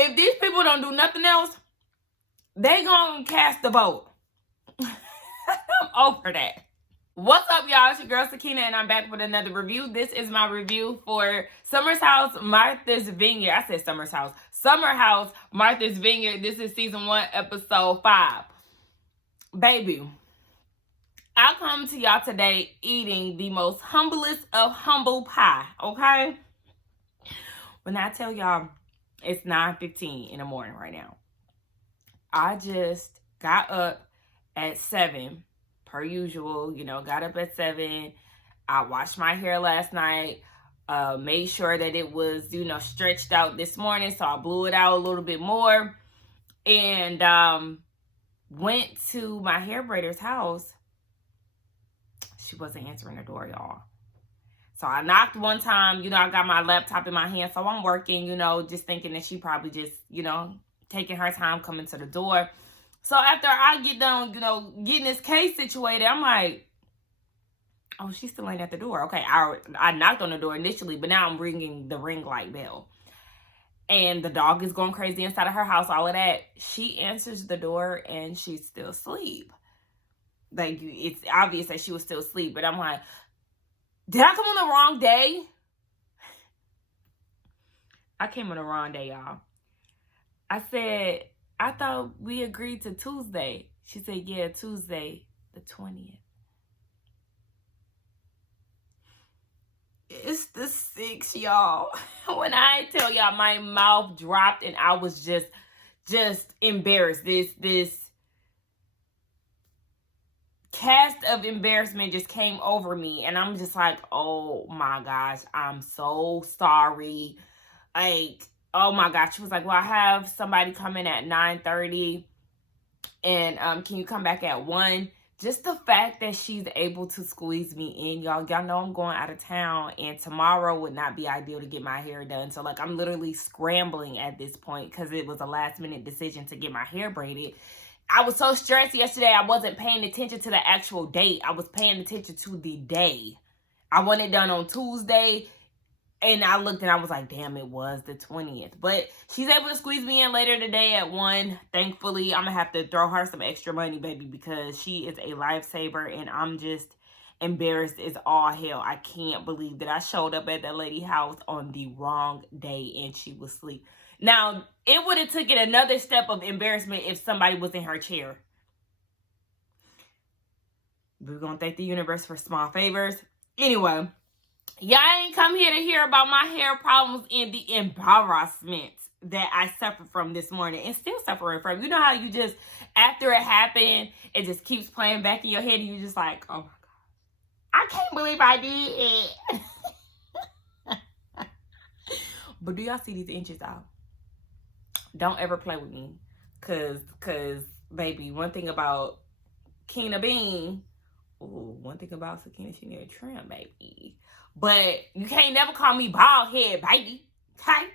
if these people don't do nothing else, they gonna cast the vote. I'm over that. What's up, y'all? It's your girl Sakina, and I'm back with another review. This is my review for Summer's House, Martha's Vineyard. I said Summer's House. Summer House, Martha's Vineyard. This is season 1, episode 5. Baby, I come to y'all today eating the most humblest of humble pie, okay? When I tell y'all it's 9:15 in the morning right now, I just got up at 7, per usual, got up at 7. I washed my hair last night, made sure that it was, stretched out this morning, so I blew it out a little bit more, and went to my hair braider's house. She wasn't answering the door, y'all. So I knocked one time, I got my laptop in my hand, so I'm working, just thinking that she probably just, taking her time coming to the door. So after I get done, getting this case situated, I'm like, oh, she's still ain't at the door. Okay, I knocked on the door initially, but now I'm ringing the ring light bell. And the dog is going crazy inside of her house, all of that. She answers the door and she's still asleep. Like, it's obvious that she was still asleep, but I'm like, did I come on the wrong day? I came on the wrong day, y'all. I said, I thought we agreed to Tuesday. She said, yeah, Tuesday, the 20th. It's the 6th, y'all. When I tell y'all, my mouth dropped and I was just embarrassed. This cast of embarrassment just came over me, and I'm just like, oh my gosh, I'm so sorry. Like, oh my gosh. She was like, well, I have somebody coming at 9:30, and can you come back at 1? Just the fact that she's able to squeeze me in, y'all know I'm going out of town, and tomorrow would not be ideal to get my hair done. So, like, I'm literally scrambling at this point because it was a last-minute decision to get my hair braided. I was so stressed yesterday, I wasn't paying attention to the actual date. I was paying attention to the day. I want it done on Tuesday, and I looked and I was like, damn, it was the 20th. But she's able to squeeze me in later today at 1. Thankfully, I'm going to have to throw her some extra money, baby, because she is a lifesaver, and I'm just embarrassed as all hell. I can't believe that I showed up at that lady's house on the wrong day and she was asleep. Now, it would have taken another step of embarrassment if somebody was in her chair. We're going to thank the universe for small favors. Anyway, y'all ain't come here to hear about my hair problems and the embarrassment that I suffered from this morning and still suffering from. You know how you just, after it happened, it just keeps playing back in your head and you're just like, oh my God, I can't believe I did it. But do y'all see these inches out? Don't ever play with me. Cause baby, one thing about Kina Bean, one thing about Sakina, she need a trim, baby. But you can't never call me bald head, baby. Okay?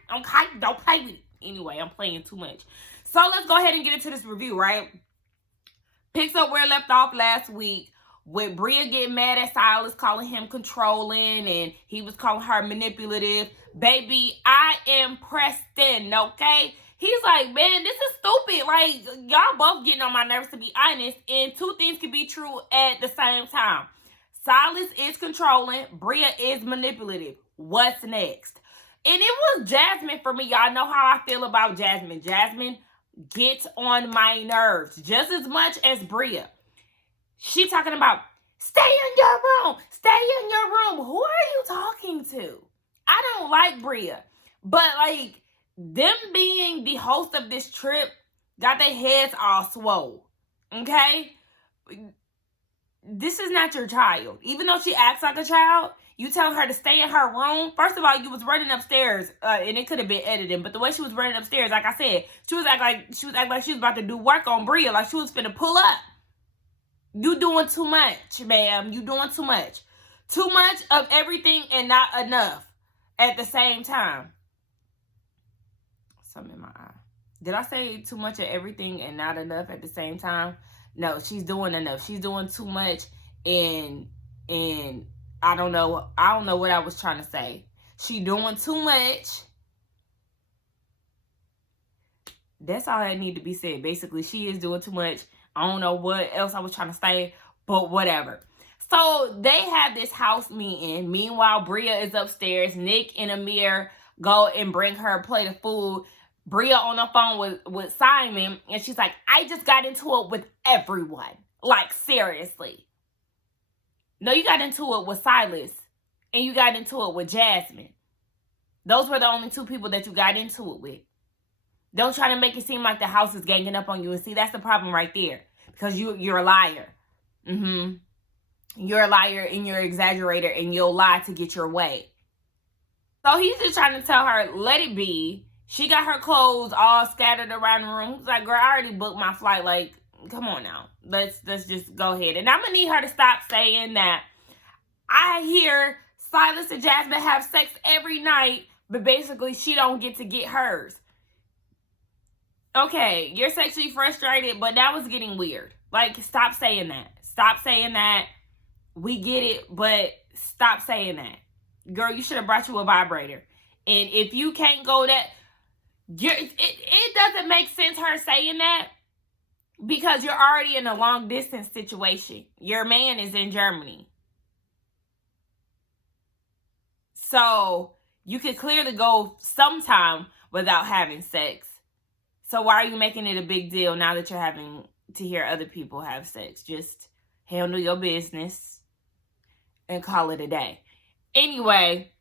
Don't play with it. Anyway, I'm playing too much. So let's go ahead and get into this review, right? Picks up where it left off last week with Bria getting mad at Silas, calling him controlling, and he was calling her manipulative. Baby, I am Preston, okay? He's like, man, this is stupid. Like, y'all both getting on my nerves, to be honest. And two things can be true at the same time. Silas is controlling. Bria is manipulative. What's next? And it was Jasmine for me. Y'all know how I feel about Jasmine. Jasmine gets on my nerves just as much as Bria. She talking about, stay in your room. Stay in your room. Who are you talking to? I don't like Bria. But, like, them being the host of this trip got their heads all swole. Okay? This is not your child. Even though she acts like a child, you telling her to stay in her room. First of all, you was running upstairs, and it could have been edited, but the way she was running upstairs, like I said, she was acting like she was about to do work on Bria, like she was finna pull up. You doing too much, ma'am. You doing too much. Too much of everything and not enough at the same time. Something in my eye. Did I say too much of everything and not enough at the same time? No, she's doing enough. She's doing too much, and I don't know what I was trying to say. She doing too much That's all that need to be said. Basically, she is doing too much. I don't know what else I was trying to say, but whatever. So they have this house meeting. Meanwhile, Bria is upstairs. Nick and Amir go and bring her a plate of food. Bria on the phone with Simon, and she's like, I just got into it with everyone. Like, seriously. No, you got into it with Silas, and you got into it with Jasmine. Those were the only two people that you got into it with. Don't try to make it seem like the house is ganging up on you. And see, that's the problem right there. Because you're a liar. You're a liar and you're an exaggerator, and you'll lie to get your way. So he's just trying to tell her, let it be. She got her clothes all scattered around the room. He's like, girl, I already booked my flight. Like, come on now. Let's just go ahead. And I'm going to need her to stop saying that. I hear Silas and Jasmine have sex every night, but basically she don't get to get hers. Okay, you're sexually frustrated, but that was getting weird. Like, stop saying that. Stop saying that. We get it, but stop saying that. Girl, you should have brought you a vibrator. And if you can't go that, it doesn't make sense her saying that, because you're already in a long distance situation. Your man is in Germany. So you could clearly go sometime without having sex. So why are you making it a big deal now that you're having to hear other people have sex? Just handle your business and call it a day. Anyway,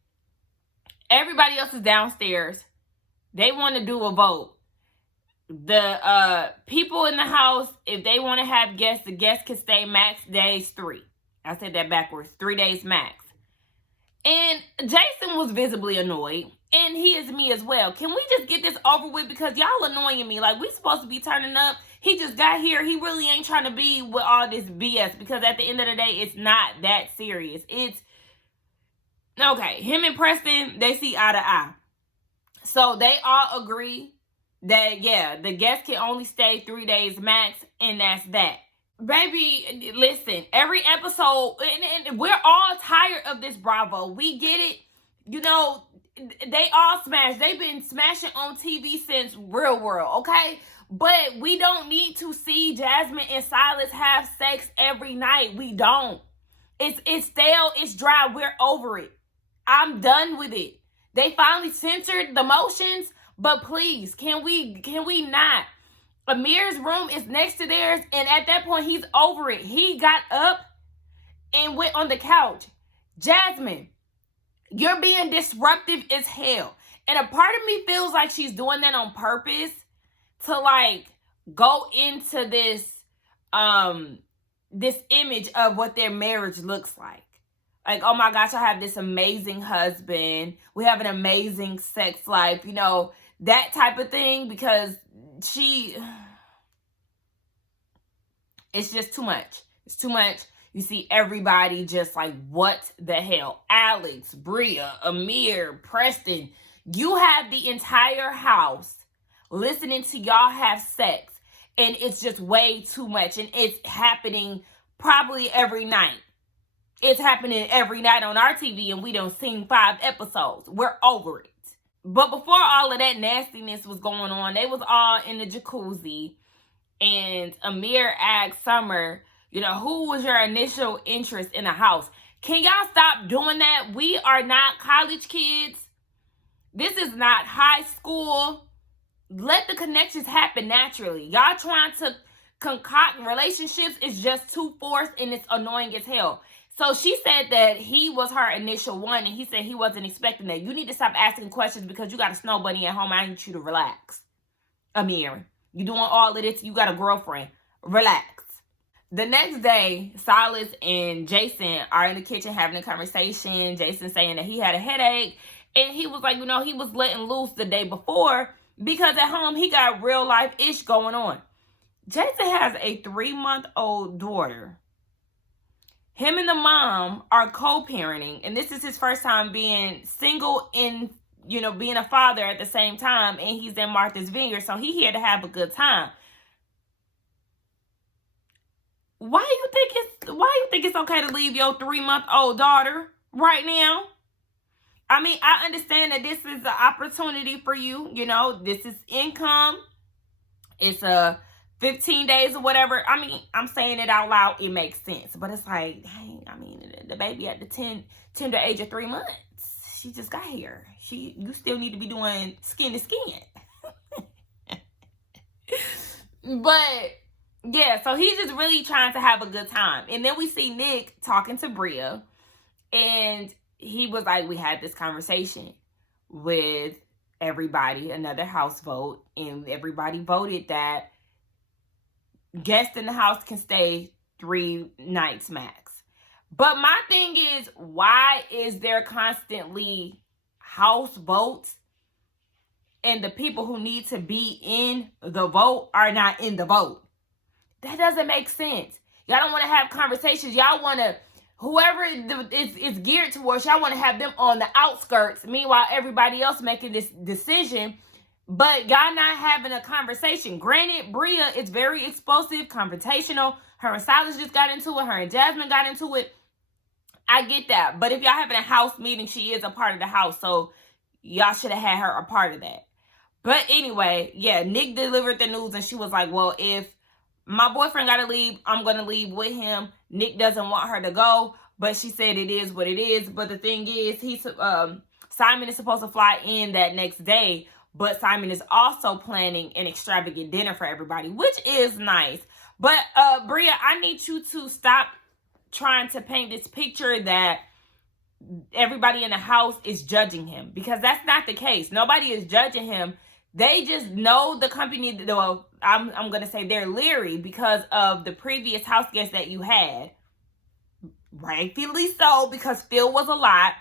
everybody else is downstairs. They want to do a vote. The people in the house, if they want to have guests, the guests can stay max days 3. I said that backwards. 3 days max. And Jason was visibly annoyed. And he is me as well. Can we just get this over with? Because y'all annoying me. Like, we supposed to be turning up. He just got here. He really ain't trying to be with all this BS. Because at the end of the day, it's not that serious. It's, okay, him and Preston, they see eye to eye. So they all agree that, yeah, the guests can only stay 3 days max. And that's that. Baby, listen, every episode, and we're all tired of this Bravo. We get it. You know, they all smash. They've been smashing on TV since Real World, okay? But we don't need to see Jasmine and Silas have sex every night. We don't. It's stale. It's dry. We're over it. I'm done with it. They finally censored the motions, but please, can we not? Amir's room is next to theirs, and at that point, he's over it. He got up and went on the couch. Jasmine, you're being disruptive as hell. And a part of me feels like she's doing that on purpose to, like, go into this image of what their marriage looks like. Like, oh my gosh, I have this amazing husband. We have an amazing sex life, you know, that type of thing, because it's just too much. It's too much. You see everybody just like, what the hell? Alex, Bria, Amir, Preston. You have the entire house listening to y'all have sex. And it's just way too much. And it's happening probably every night. It's happening every night on our TV, and we done seen 5 episodes. We're over it. But before all of that nastiness was going on, they was all in the jacuzzi. And Amir asked Summer, you know, who was your initial interest in the house? Can y'all stop doing that? We are not college kids. This is not high school. Let the connections happen naturally. Y'all trying to concoct relationships is just too forced, and it's annoying as hell. So she said that he was her initial one, and he said he wasn't expecting that. You need to stop asking questions because you got a snow bunny at home. I need you to relax. Amir, you doing all of this. You got a girlfriend. Relax. The next day, Silas and Jason are in the kitchen having a conversation. Jason saying that he had a headache. And he was like, you know, he was letting loose the day before because at home he got real life ish going on. Jason has a 3-month-old daughter. Him and the mom are co-parenting, and this is his first time being single in, you know, being a father at the same time, and he's in Martha's Vineyard, so he here to have a good time. Why you think it's okay to leave your 3-month-old daughter right now? I mean, I understand that this is an opportunity for you, you know, this is income. It's a 15 days or whatever. I mean, I'm saying it out loud. It makes sense. But it's like, dang, I mean, the baby at the tender age of 3 months. She just got here. You still need to be doing skin to skin. But yeah, so he's just really trying to have a good time. And then we see Nick talking to Bria, and he was like, we had this conversation with everybody, another house vote, and everybody voted that guests in the house can stay 3 nights max. But my thing is, why is there constantly house votes and the people who need to be in the vote are not in the vote? That doesn't make sense. Y'all don't want to have conversations. Y'all want to, whoever is geared towards, y'all want to have them on the outskirts. Meanwhile, everybody else making this decision, but y'all not having a conversation. Granted, Bria is very explosive, confrontational. Her and Silas just got into it. Her and Jasmine got into it. I get that. But if y'all having a house meeting, she is a part of the house. So y'all should have had her a part of that. But anyway, yeah, Nick delivered the news, and she was like, well, if my boyfriend got to leave, I'm going to leave with him. Nick doesn't want her to go, but she said it is what it is. But the thing is, Simon is supposed to fly in that next day, but Simon is also planning an extravagant dinner for everybody, which is nice. But Bria, I need you to stop trying to paint this picture that everybody in the house is judging him, because that's not the case. Nobody is judging him. They just know the company. Well, I'm going to say they're leery because of the previous house guests that you had. Rightfully so, because Phil was a lot.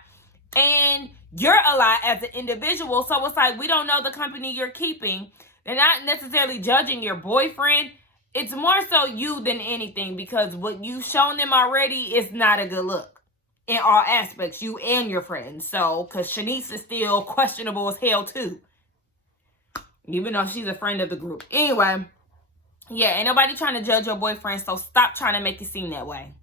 And you're a lot as an individual. So it's like, we don't know the company you're keeping. They're not necessarily judging your boyfriend. It's more so you than anything, because what you've shown them already is not a good look in all aspects, you and your friends. So, because Shanice is still questionable as hell too, even though she's a friend of the group. Anyway, yeah, ain't nobody trying to judge your boyfriend, so stop trying to make it seem that way.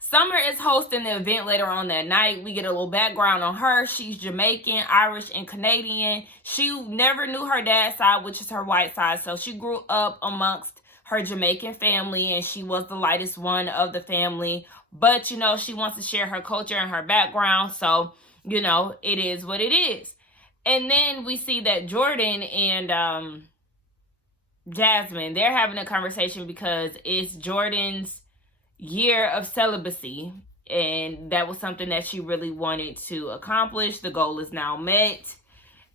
Summer is hosting the event later on that night. We get a little background on her. She's Jamaican, Irish, and Canadian. She never knew her dad's side, which is her white side. So she grew up amongst her Jamaican family, and she was the lightest one of the family. But, you know, she wants to share her culture and her background. So, you know, it is what it is. And then we see that Jordan and Jasmine, they're having a conversation because it's Jordan's year of celibacy, and that was something that she really wanted to accomplish. The goal is now met,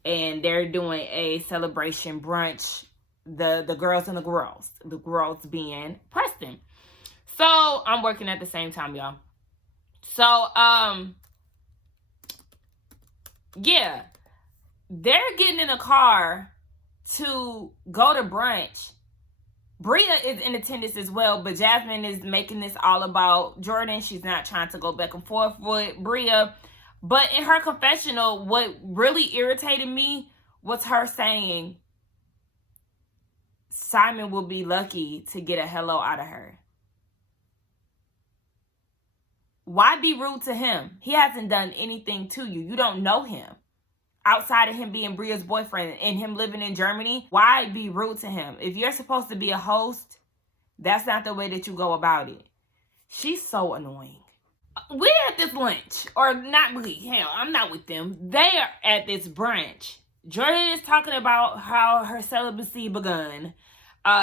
and they're doing a celebration brunch. The girls and the girls being Preston. So I'm working at the same time, y'all. So yeah, they're getting in a car to go to brunch. Bria is in attendance as well, but Jasmine is making this all about Jordan. She's not trying to go back and forth with Bria. But in her confessional, what really irritated me was her saying Simon will be lucky to get a hello out of her. Why be rude to him? He hasn't done anything to you. You don't know him. Outside of him being Bria's boyfriend and him living in Germany, why be rude to him? If you're supposed to be a host, that's not the way that you go about it. She's so annoying. We're at this lunch, or not we. Hell, I'm not with them. They are at this brunch. Jordan is talking about how her celibacy begun.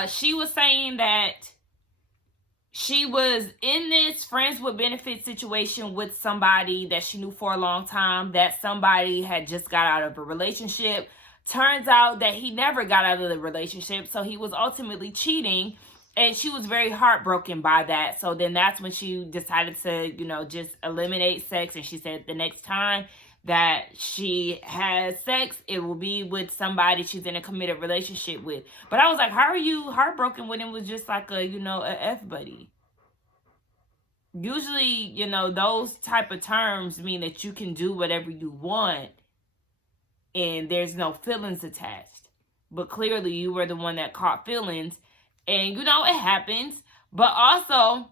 She was saying that she was in this friends with benefits situation with somebody that she knew for a long time. That somebody had just got out of a relationship. Turns out that he never got out of the relationship, so he was ultimately cheating. And she was very heartbroken by that. So then that's when she decided to, you know, just eliminate sex. And she said the next time that she has sex, it will be with somebody she's in a committed relationship with. But I was like, how are you heartbroken when it was just like a, you know, a F buddy? Usually, you know, those type of terms mean that you can do whatever you want and there's no feelings attached. But clearly you were the one that caught feelings, and, you know, it happens. But also,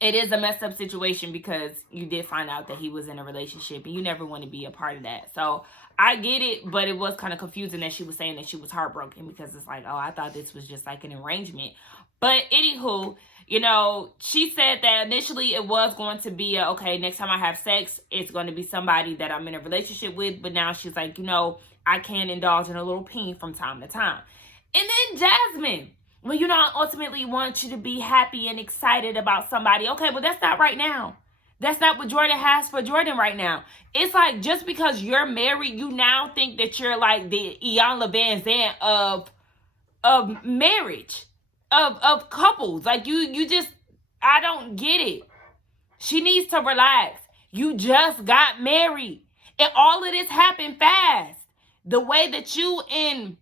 it is a messed up situation because you did find out that he was in a relationship and you never want to be a part of that. So I get it, but it was kind of confusing that she was saying that she was heartbroken, because it's like, oh, I thought this was just like an arrangement. But anywho, you know, she said that initially it was going to be okay, next time I have sex, it's going to be somebody that I'm in a relationship with. But now she's like, you know, I can indulge in a little peen from time to time. And then Jasmine, well, you know, I ultimately want you to be happy and excited about somebody. Okay, but that's not right now. That's not what Jordan has for Jordan right now. It's like, just because you're married, you now think that you're like the Iyanla Vanzant of marriage, of couples. Like, you just, I don't get it. She needs to relax. You just got married, and all of this happened fast. The way that you and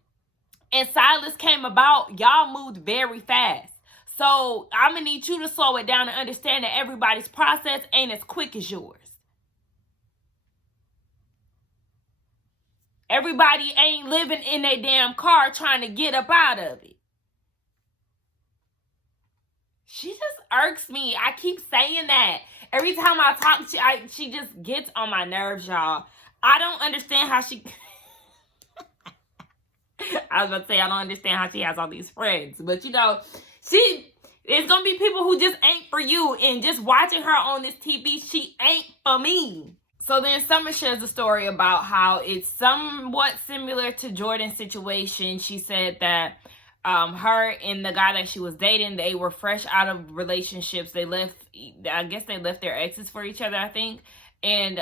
Silas came about, y'all moved very fast. So I'm going to need you to slow it down and understand that everybody's process ain't as quick as yours. Everybody ain't living in a damn car trying to get up out of it. She just irks me. I keep saying that. Every time I talk, she just gets on my nerves, y'all. I don't understand how she... I was about to say, I don't understand how she has all these friends. But, you know, it's going to be people who just ain't for you. And just watching her on this TV, she ain't for me. So then Summer shares a story about how it's somewhat similar to Jordan's situation. She said that her and the guy that she was dating, they were fresh out of relationships. They left their exes for each other, I think. And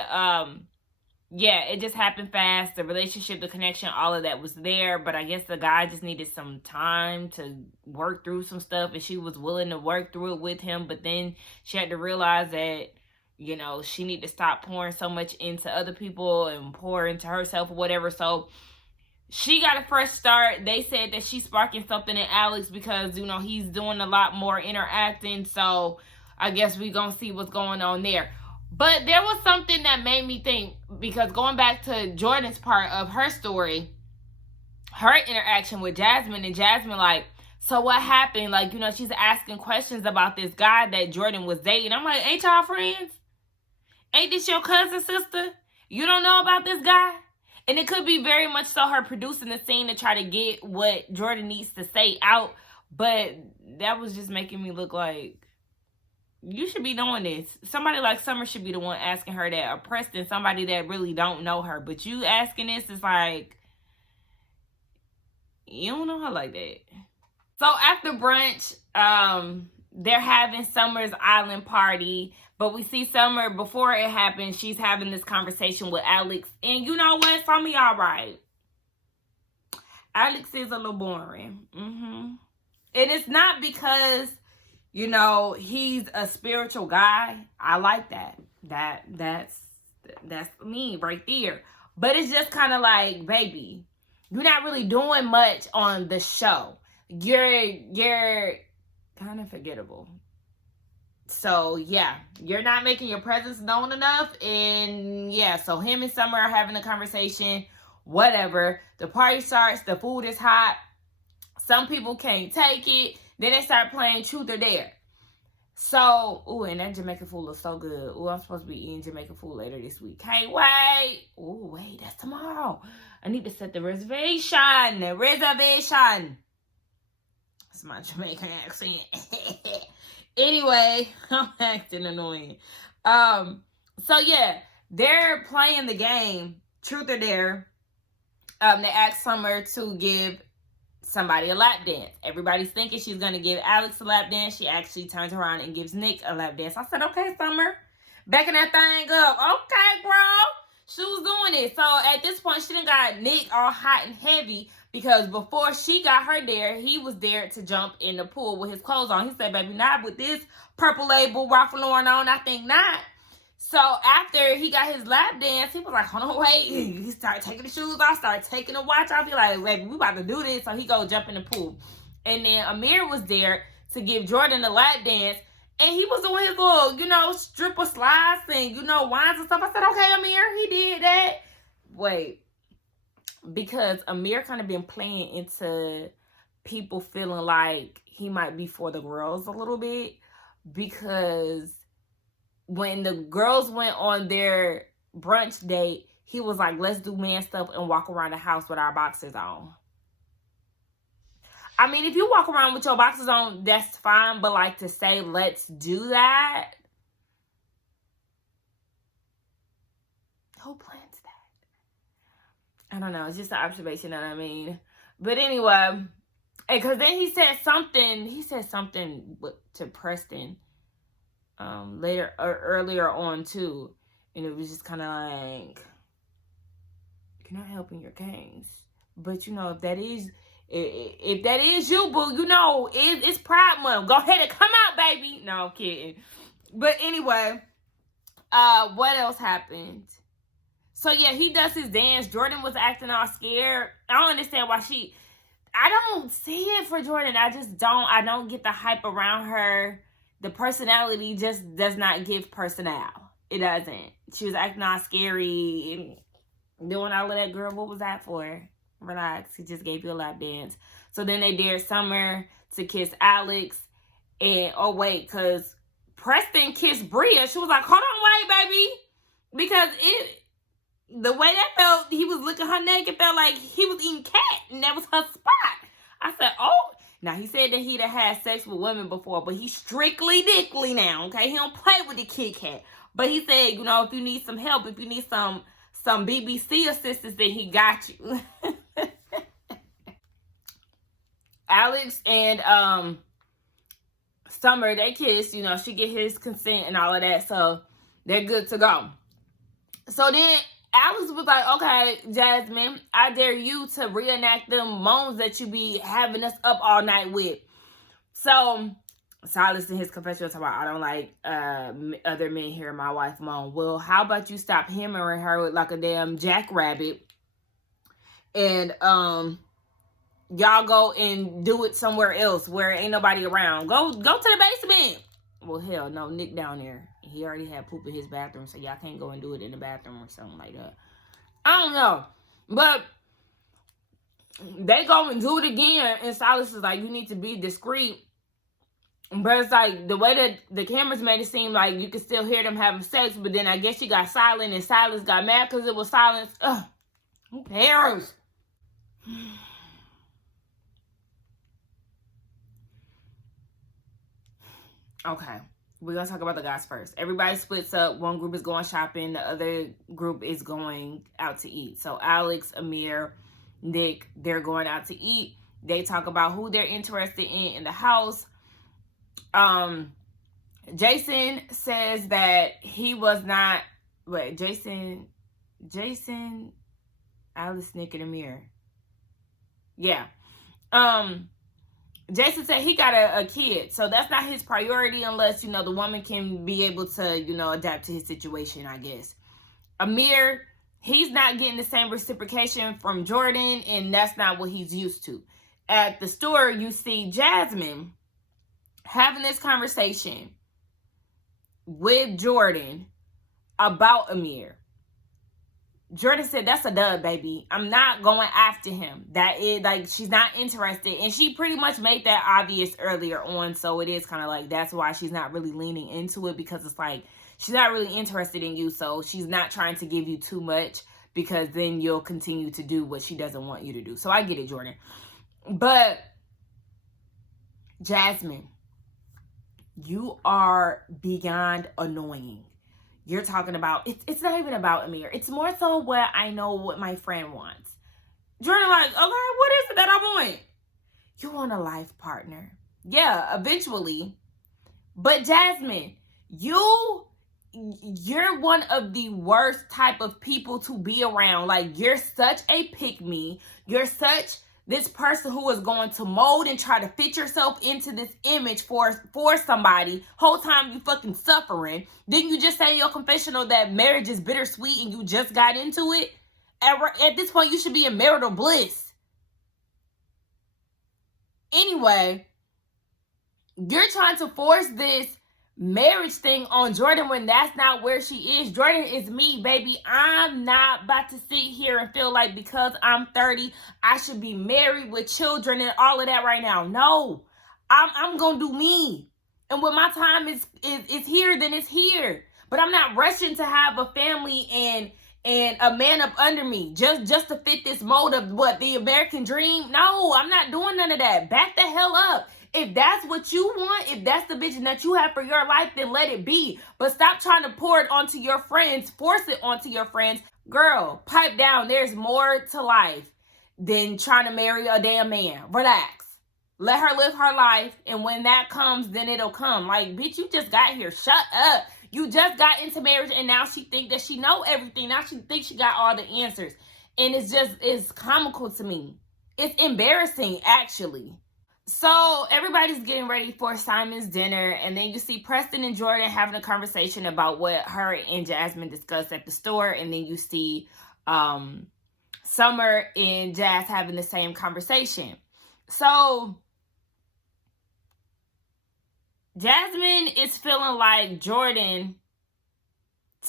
yeah, it just happened fast. The relationship, the connection, all of that was there. But I guess the guy just needed some time to work through some stuff. And she was willing to work through it with him. But then she had to realize that, you know, she needed to stop pouring so much into other people and pour into herself or whatever. So she got a fresh start. They said that she's sparking something in Alex because, you know, he's doing a lot more interacting. So I guess we're going to see what's going on there. But there was something that made me think, because going back to Jordan's part of her story, her interaction with Jasmine, and Jasmine like, so what happened? Like, you know, she's asking questions about this guy that Jordan was dating. I'm like, ain't y'all friends? Ain't this your cousin, sister? You don't know about this guy? And it could be very much so her producing the scene to try to get what Jordan needs to say out. But that was just making me look like, you should be doing this. Somebody like Summer should be the one asking her that, or Preston, somebody that really don't know her. But you asking this is like, you don't know her like that. So after brunch, they're having Summer's island party. But we see Summer, before it happens, she's having this conversation with Alex. And you know what? Some of y'all right. Alex is a little boring. And it's not because, you know, he's a spiritual guy. I like that. That's me right there. But it's just kind of like, baby, you're not really doing much on the show. You're kind of forgettable. So yeah, you're not making your presence known enough. And yeah, so him and Summer are having a conversation. Whatever. The party starts. The food is hot. Some people can't take it. Then they start playing Truth or Dare. So, ooh, and that Jamaican food looks so good. Ooh, I'm supposed to be eating Jamaican food later this week. Can't wait. Ooh, wait, that's tomorrow. I need to set the reservation. That's my Jamaican accent. Anyway, I'm acting annoying. So yeah, they're playing the game Truth or Dare. They asked Summer to give somebody a lap dance. Everybody's thinking she's going to give Alex a lap dance. She actually turns around and gives Nick a lap dance. I said, okay, Summer, backing that thing up. Okay, bro. She was doing it. So at this point, she done got Nick all hot and heavy, because before she got her there, he was there to jump in the pool with his clothes on. He said, baby, not with this purple label Ralph Lauren on. I think not. So after he got his lap dance, he was like, hold on, wait. He started taking the shoes off, started taking the watch off. Be like, baby, we about to do this. So he go jump in the pool. And then Amir was there to give Jordan a lap dance. And he was doing his little, you know, stripper slides and, you know, wines and stuff. I said, okay, Amir, he did that. Wait. Because Amir kind of been playing into people feeling like he might be for the girls a little bit. Because when the girls went on their brunch date, he was like, let's do man stuff and walk around the house with our boxers on. I mean, if you walk around with your boxers on, that's fine. But like to say, let's do that. Who plans that? I don't know. It's just an observation that I mean. But anyway, because then he said something to Preston later or earlier on too. And it was just kind of like, you're not helping your case. But you know, if that is you, boo, you know, it's Pride Month. Go ahead and come out, baby. No, I'm kidding. But anyway, what else happened? So yeah, he does his dance. Jordan was acting all scared. I don't understand why I don't see it for Jordan. I don't get the hype around her. The personality just does not give personnel. It doesn't. She was acting all scary and doing all of that. Girl, what was that for? Relax. He just gave you a lap dance. So then they dared Summer to kiss Alex. And, oh, wait, because Preston kissed Bria. She was like, hold on, wait, baby. Because the way that felt, he was licking her neck. It felt like he was eating cat, and that was her spot. I said, oh. Now, he said that he'd have had sex with women before, but he's strictly dickly now, okay? He don't play with the Kit Kat. But he said, you know, if you need some help, if you need some BBC assistance, then he got you. Alex and Summer, they kissed. You know, she get his consent and all of that, so they're good to go. So then Alex was like, okay, Jasmine, I dare you to reenact them moans that you be having us up all night with. So Silas in his confession was about, I don't like other men hearing my wife moan. Well, how about you stop hammering her with like a damn jackrabbit and y'all go and do it somewhere else where ain't nobody around. Go to the basement. Well, hell no, Nick down there. He already had poop in his bathroom, so y'all can't go and do it in the bathroom or something like that. I don't know. But they go and do it again, and Silas is like, you need to be discreet. But it's like, the way that the cameras made it seem like you could still hear them having sex, but then I guess she got silent, and Silas got mad because it was silence. Ugh, who cares? Okay. We're going to talk about the guys first. Everybody splits up. One group is going shopping. The other group is going out to eat. So Alex, Amir, Nick, they're going out to eat. They talk about who they're interested in the house. Jason says that he was not... Wait, Jason, Alex, Nick, and Amir. Yeah. Jason said he got a kid, so that's not his priority unless, you know, the woman can be able to, you know, adapt to his situation, I guess. Amir, he's not getting the same reciprocation from Jordan, and that's not what he's used to. At the store, you see Jasmine having this conversation with Jordan about Amir. Jordan said, that's a dub, baby. I'm not going after him. That is, like, she's not interested. And she pretty much made that obvious earlier on. So it is kind of like, that's why she's not really leaning into it. Because it's like, she's not really interested in you. So she's not trying to give you too much. Because then you'll continue to do what she doesn't want you to do. So I get it, Jordan. But, Jasmine, you are beyond annoying. You're talking about, it's not even about Amir. It's more so what I know what my friend wants. Jordan like, okay, what is it that I want? You want a life partner. Yeah, eventually. But Jasmine, you're one of the worst type of people to be around. Like, you're such a pick-me. You're such this person who is going to mold and try to fit yourself into this image for somebody. Whole time you fucking suffering. Didn't you just say in your confessional that marriage is bittersweet and you just got into it? At this point, you should be in marital bliss. Anyway, you're trying to force this marriage thing on Jordan when that's not where she is. Jordan is me, baby. I'm not about to sit here and feel like because I'm 30, I should be married with children and all of that right now. No, I'm gonna do me. And when my time is here, then it's here. But I'm not rushing to have a family and a man up under me just to fit this mold of what the American dream. No, I'm not doing none of that. Back the hell up. If that's what you want, if that's the vision that you have for your life, then let it be. But stop trying to pour it onto your friends, force it onto your friends. Girl, pipe down. There's more to life than trying to marry a damn man. Relax. Let her live her life, and when that comes, then it'll come. Like, bitch, you just got here. Shut up. You just got into marriage, and now she think that she know everything. Now she thinks she got all the answers. And it's comical to me. It's embarrassing, actually. So everybody's getting ready for Simon's dinner, and then you see Preston and Jordan having a conversation about what her and Jasmine discussed at the store, and then you see Summer and Jazz having the same conversation. So Jasmine is feeling like Jordan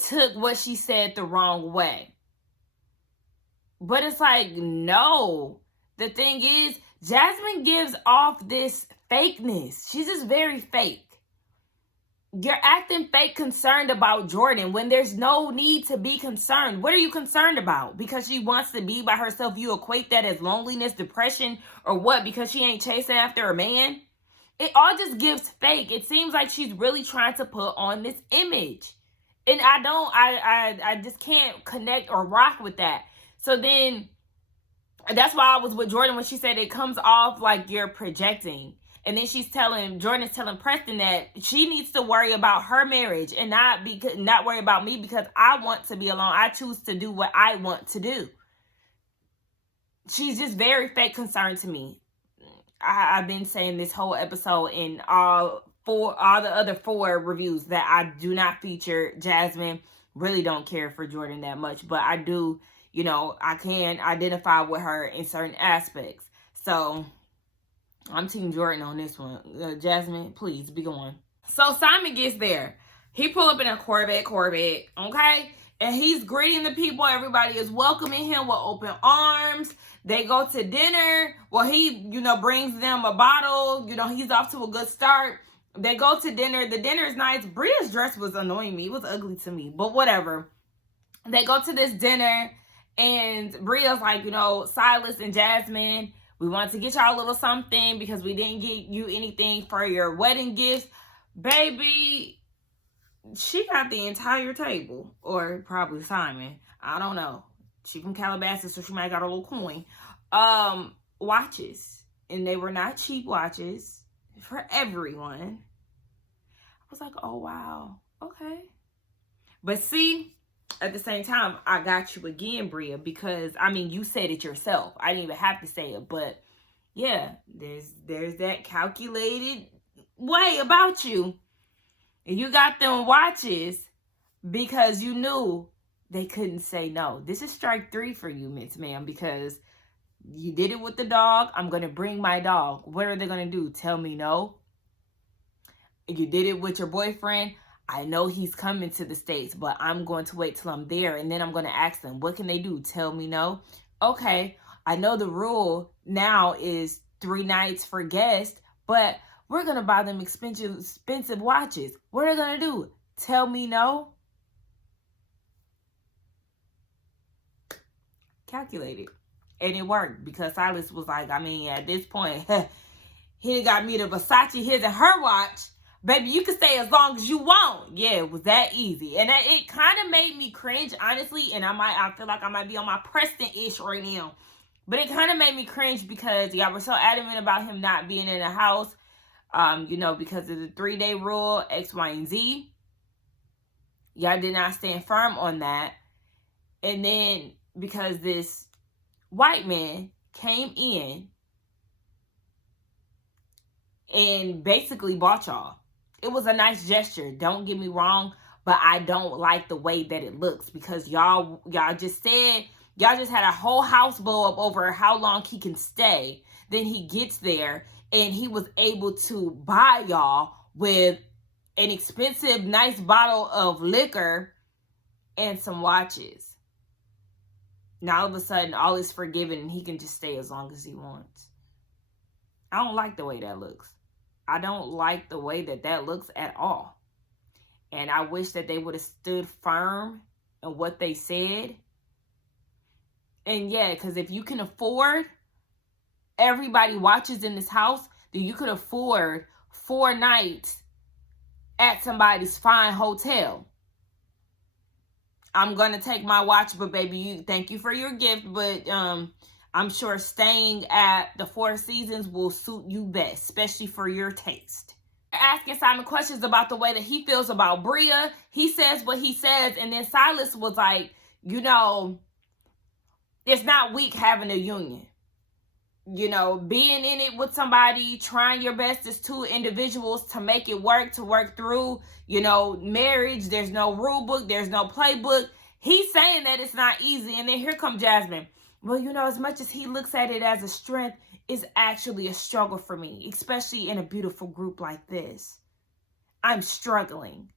took what she said the wrong way. But it's like, no. The thing is, Jasmine gives off this fakeness. She's just very fake. You're acting fake concerned about Jordan when there's no need to be concerned. What are you concerned about? Because she wants to be by herself, you equate that as loneliness, depression, or what? Because she ain't chasing after a man? It all just gives fake. It seems like she's really trying to put on this image. And I just can't connect or rock with that. So then, that's why I was with Jordan when she said it comes off like you're projecting. And then Jordan's telling Preston that she needs to worry about her marriage and not worry about me because I want to be alone. I choose to do what I want to do. She's just very fake concerned to me. I've been saying this whole episode in all the other 4 reviews that I do not feature Jasmine. Really don't care for Jordan that much, but I do. I can identify with her in certain aspects. So, I'm Team Jordan on this one. Jasmine, please, be going. So, Simon gets there. He pull up in a Corvette, okay? And he's greeting the people. Everybody is welcoming him with open arms. They go to dinner. Well, he, brings them a bottle. He's off to a good start. They go to dinner. The dinner is nice. Bria's dress was annoying me. It was ugly to me, but whatever. They go to this dinner. And Bria's like, Silas and Jasmine, we want to get y'all a little something because we didn't get you anything for your wedding gifts. Baby, she got the entire table. Or probably Simon. I don't know. She from Calabasas, so she might got a little coin. Watches. And they were not cheap watches for everyone. I was like, oh, wow. Okay. But see, at the same time, I got you again, Bria, because, you said it yourself. I didn't even have to say it, but, yeah, there's that calculated way about you. And you got them watches because you knew they couldn't say no. This is strike 3 for you, Miss Ma'am, because you did it with the dog. I'm going to bring my dog. What are they going to do? Tell me no? You did it with your boyfriend. I know he's coming to the States, but I'm going to wait till I'm there. And then I'm going to ask them, what can they do? Tell me no? Okay, I know the rule now is 3 nights for guests, but we're going to buy them expensive watches. What are they going to do? Tell me no? Calculated. And it worked because Silas was like, at this point, he got me the Versace, his and her watch. Baby, you can stay as long as you want. Yeah, it was that easy. And it kind of made me cringe, honestly. And I feel like I might be on my Preston-ish right now. But it kind of made me cringe because y'all were so adamant about him not being in the house. Because of the 3-day rule, X, Y, and Z. Y'all did not stand firm on that. And then because this white man came in and basically bought y'all. It was a nice gesture, don't get me wrong, but I don't like the way that it looks because y'all just had a whole house blow up over how long he can stay. Then he gets there and he was able to buy y'all with an expensive, nice bottle of liquor and some watches. Now all of a sudden, all is forgiven and he can just stay as long as he wants. I don't like the way that looks. I don't like the way that looks at all. And I wish that they would have stood firm and what they said. And yeah, because if you can afford, everybody watches in this house, then you could afford 4 nights at somebody's fine hotel. I'm going to take my watch, but baby, thank you for your gift, but I'm sure staying at the Four Seasons will suit you best, especially for your taste. Asking Simon questions about the way that he feels about Bria. He says what he says, and then Silas was like, you know, it's not weak having a union. You know, being in it with somebody, trying your best as two individuals to make it work, to work through, you know, marriage. There's no rule book. There's no playbook. He's saying that it's not easy. And then here comes Jasmine. Well, you know, as much as he looks at it as a strength, it's actually a struggle for me, especially in a beautiful group like this. I'm struggling.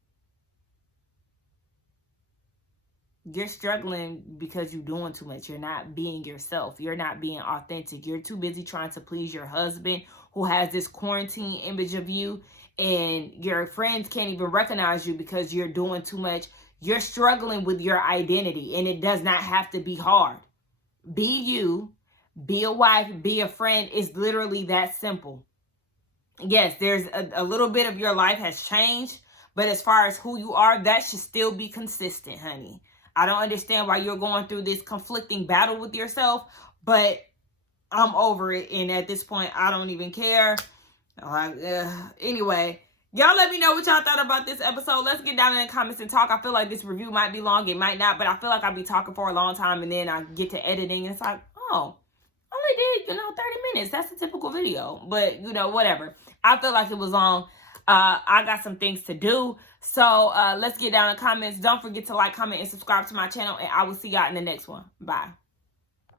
You're struggling because you're doing too much. You're not being yourself. You're not being authentic. You're too busy trying to please your husband who has this quarantine image of you, and your friends can't even recognize you because you're doing too much. You're struggling with your identity, and it does not have to be hard. Be you, be a wife, be a friend. It's literally that simple. Yes, there's a little bit of your life has changed, but as far as who you are, that should still be consistent, honey. I don't understand why you're going through this conflicting battle with yourself, but I'm over it. And at this point, I don't even care. Anyway, y'all let me know what y'all thought about this episode. Let's get down in the comments and talk. I feel like this review might be long. It might not, but I feel like I'll be talking for a long time, and then I get to editing, and it's like, oh, only did, 30 minutes. That's a typical video. But, whatever. I feel like it was long. I got some things to do. So let's get down in the comments. Don't forget to like, comment, and subscribe to my channel. And I will see y'all in the next one. Bye.